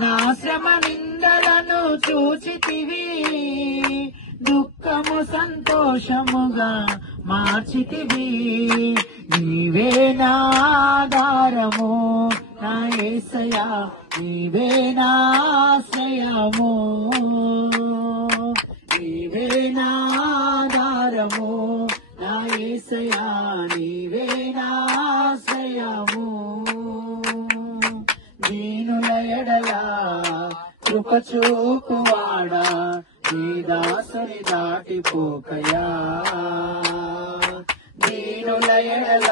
నా శ్రమ నిందలను చూచితివి, దుఃఖము సంతోషముగా మార్చితివి. నీవే నా ఆధారము నా యేసయ్యా, నీవే నా ఆశ్రయము, నీవే నా ఆధారము నా యేసయ్యా, నీవే నా ఆశ్రయము. దీనుల ఎడల కృప చూపువాడా, నీ దాసుని దాటిపోకయా. దీనుల ఎడల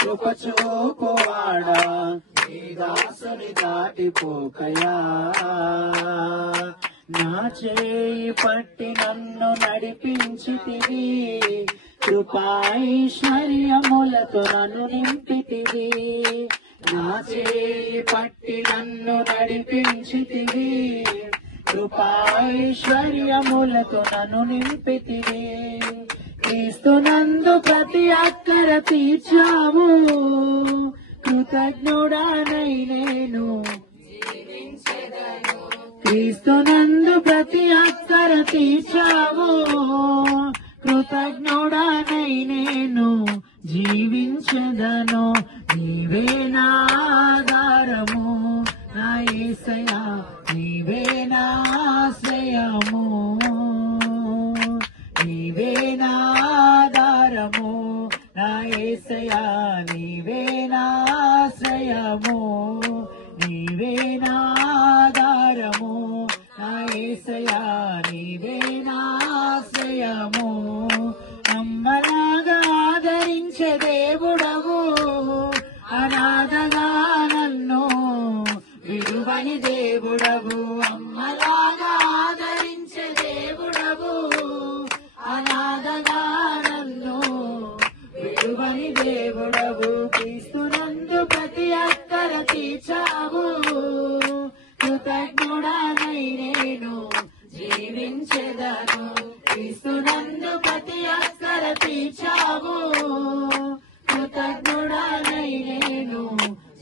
కృప చూపువాడా, నీ దాసుని దాటిపోకయా. నా చేయి పట్టి నన్ను నడిపించితివి, కృపాైశ్వర్యములతో నన్ను నింపితివి. నా చేయి పట్టి నన్ను నడిపించితివి, కృపాైశ్వర్యములతో నన్ను నింపితివి. క్రీస్తునందు ప్రతి అక్కర తీర్చావు, కృతజ్ఞుడానై నేను జీవించెదను. క్రీస్తునందు ప్రతి అక్కర తీర్చావు, కృతజ్ఞుడానై నేను జీవించెదను. నీవే నా ఆధారము నా యేసయ్యా, నీవే నా ఆశ్రయము, నీవే నా ఆధారము నా యేసయ్యా, నీవే నా ఆశ్రయము, నీవే నా ఆధారము నా యేసయ్యా, నీవే నా ఆశ్రయము. అమ్మలాగా ఆదరించే దేవుడవు, అనాథగా నన్ను విడువని దేవుడవు. అమ్మలాగా ఆదరించే దేవుడవు, అనాథగా నన్ను విడువని దేవుడవు. క్రీస్తునందు ప్రతి అక్కర తీర్చావు, కృతజ్ఞుడానై నేను జీవించెదను. క్రీస్తునందు ప్రతి అక్కర తీర్చావు, కృతజ్ఞుడానై నేను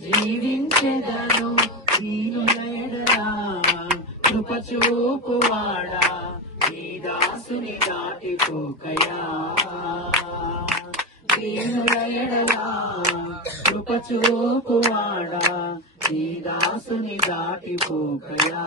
జీవించెదను. దీనుల ఎడల కృప చూపువాడా, నీ దాసుని దాటిపోకయా. దీనుల ఎడల కృప చూపువాడా, నీ దాసుని దాటిపోకయా.